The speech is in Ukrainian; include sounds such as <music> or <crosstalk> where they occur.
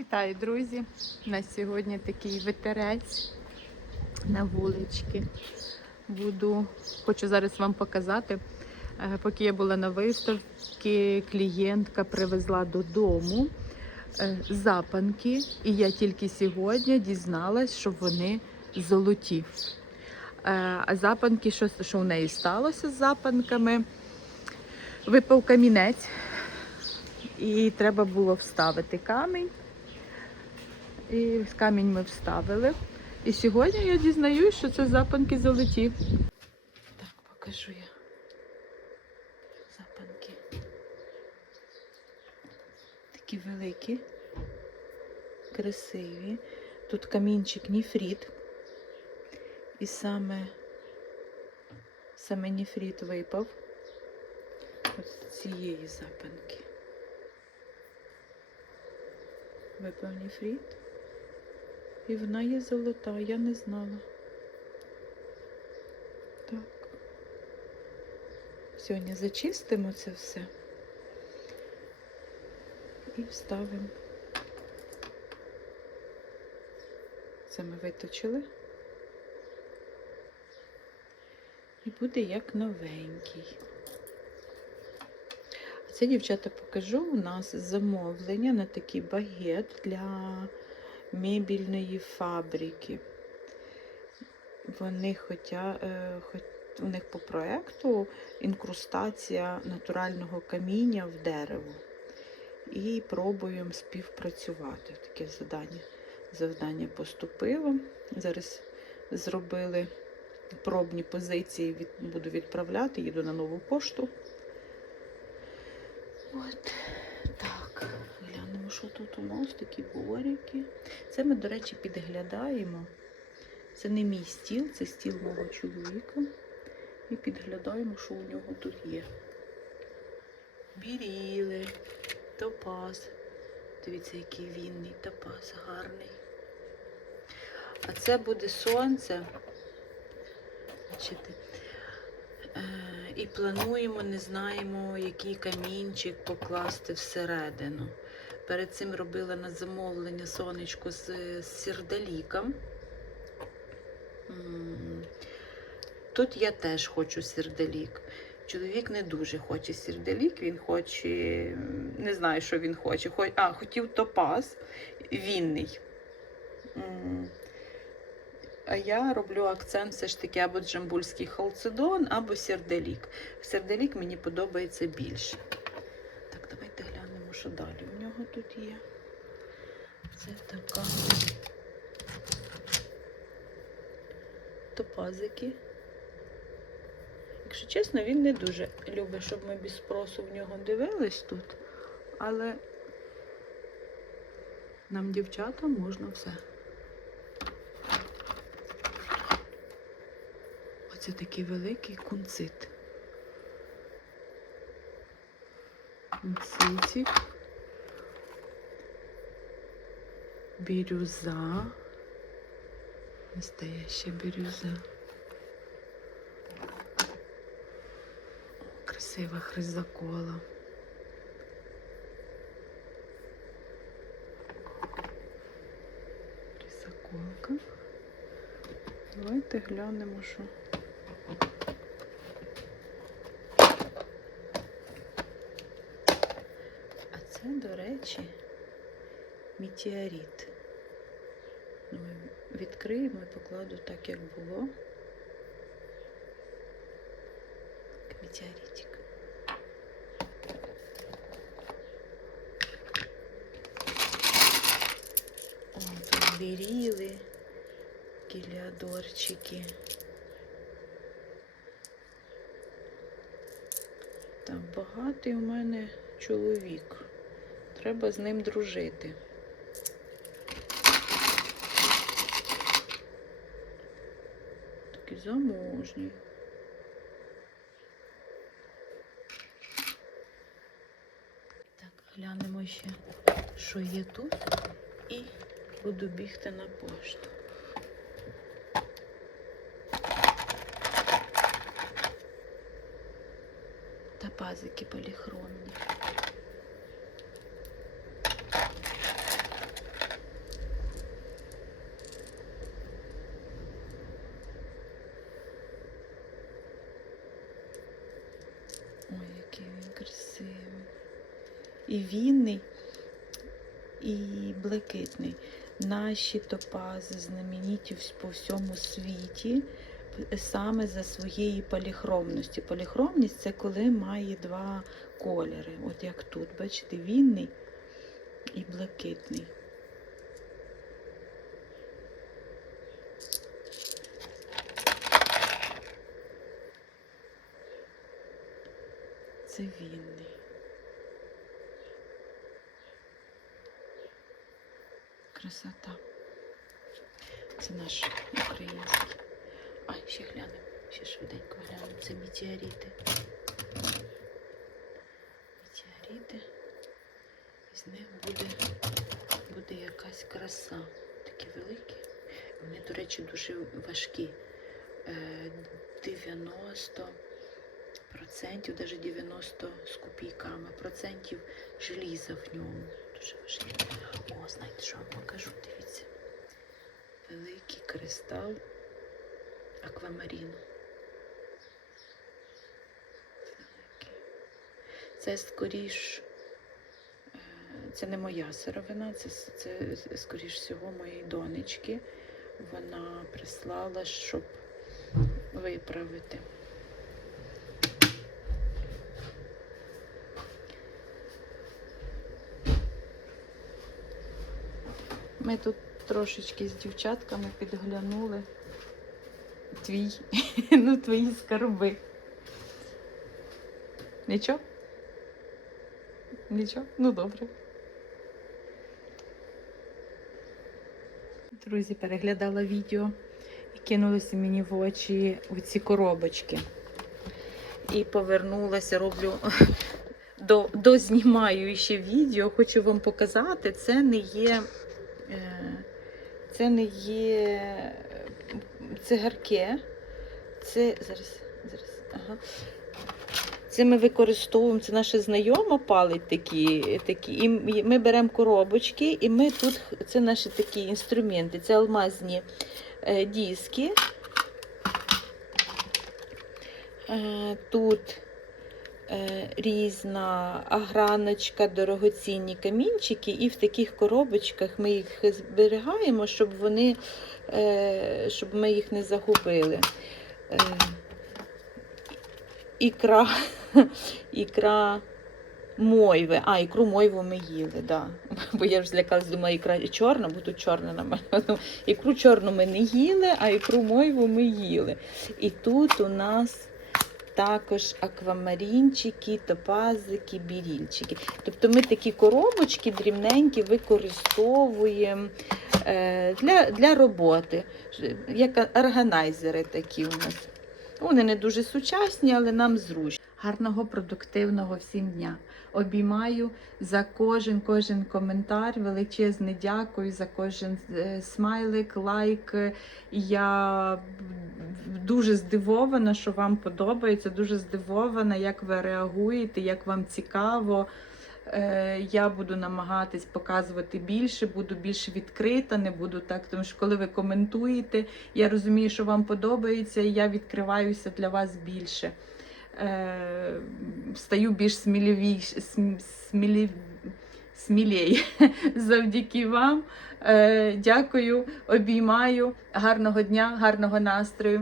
Вітаю, друзі! У нас сьогодні такий ветерець на вулички. Буду, хочу зараз вам показати. Е, Поки я була на виставці, клієнтка привезла додому е, запанки, і я тільки сьогодні дізналась, що вони золоті. Е, А запанки, що, що в неї сталося з запанками? Випав камінець, і треба було вставити камінь. І камінь ми вставили. І сьогодні я дізнаюсь, що це запанки золоті. Так, покажу я. Запанки. Такі великі, красиві. Тут камінчик ніфріт. І саме, саме ніфріт випав. От цієї запанки. Випав ніфріт. І вона є золота, я не знала. Так. Сьогодні зачистимо це все і вставимо. Це ми виточили. І буде як новенький. А це, дівчата, покажу у нас замовлення на такий багет для мебільної фабрики. Вони хотя, е, у них по проекту інкрустація натурального каміння в дерево. І пробуємо співпрацювати. Таке завдання. Завдання поступило. Зараз зробили пробні позиції, від, буду відправляти, їду на нову пошту. От так, що тут у нас такі боріки. Це ми, до речі, підглядаємо. Це не мій стіл, це стіл мого чоловіка. І підглядаємо, що у нього тут є. Біріли, топаз. Дивіться, який вінний топаз гарний. А це буде сонце. Бачите? Е, І плануємо, не знаємо, який камінчик покласти всередину. Перед цим робила на замовлення сонечко з, з. Тут я теж хочу сірдалік. Чоловік не дуже хоче сірдалік, він хоче, не знаю, що він хоче. А, хотів топаз вінний. А я роблю акцент все ж таки або джамбульський халцедон, або серделік. Серделік мені подобається більше. Так, давайте глянемо, що далі тут є. Це така топазики. Якщо чесно, він не дуже любить, щоб ми без спросу в нього дивились тут. Але нам, дівчатам, можна все. Оце такий великий кунцит. Кунцитик. Бірюза. Настоящая бірюза. Красива хризакола. Хризаколка. Давайте глянемо, що. А це, до речі, метеорит. Ну, відкриємо і покладу так, як було. Метеоритик. О, тут беріли, кіліадорчики. Так, багатий у мене чоловік. Треба з ним дружити. Такий заможній. Так, глянемо ще, що є тут, і буду бігти на пошту. Та пазики поліхронні. Ой, який він красивий. І вінний, і блакитний. Наші топази знамениті по всьому світі, е, саме за своєї поліхромності. Поліхромність це коли має два кольори. От як тут, бачите, вінний і блакитний. Це вінний. Красота. Це наш український. А, ще глянемо, ще швиденько глянемо. Це метеорити. Метеорити. І з них буде, буде якась краса. Такі великі. Вони, до речі, дуже важкі. Е, 90 процентів, навіть 90 з копійками, процентів желіза в ньому. Дуже важкі. О, знаєте, що вам покажу, дивіться. Великий кристал аквамаріну. Це скоріш, е, це не моя сировина, це, це скоріш всього моєї донечки. Вона прислала, щоб виправити. Ми тут трошечки з дівчатками підглянули твій, <laughs> ну, твої скарби. Нічого? Нічого? Ну добре. Друзі, переглядала відео і кинулося мені в очі оці коробочки. І повернулася, роблю <laughs> до, дознімаю ще відео, хочу вам показати. Це не є. Це не є е, цигарки. Це зараз, зараз, ага. Це ми використовуємо, це наша знайома палить такі. такі. І ми беремо коробочки, і ми тут це наші такі інструменти, це алмазні е, диски. Е, тут різна аграночка, дорогоцінні камінчики, і в таких коробочках ми їх зберігаємо, щоб вони, е, щоб ми їх не загубили. Е, ікра, <laughs> ікра мойви. А, ікру мойву ми їли, да. <laughs> Бо я ж злякалась, думала, ікра чорна, бо тут чорна намальована. Ікру чорну ми не їли, а ікру мойву ми їли. І тут у нас також аквамарінчики, топазики, бірільчики. Тобто ми такі коробочки дрібненькі використовуємо е, для, для роботи, як органайзери такі у нас. Вони не дуже сучасні, але нам зручно. Гарного, продуктивного всім дня. Обіймаю за кожен кожен коментар. Величезне дякую за кожен е, смайлик, лайк. Я дуже здивована, що вам подобається. Дуже здивована, як ви реагуєте, як вам цікаво. Е, Я буду намагатись показувати більше, буду більш відкрита, не буду так, тому що коли ви коментуєте, я розумію, що вам подобається, і я відкриваюся для вас більше. Е, Стаю більш сміливіш, смілій <laughs> завдяки вам. Е, Дякую, обіймаю. Гарного дня, гарного настрою.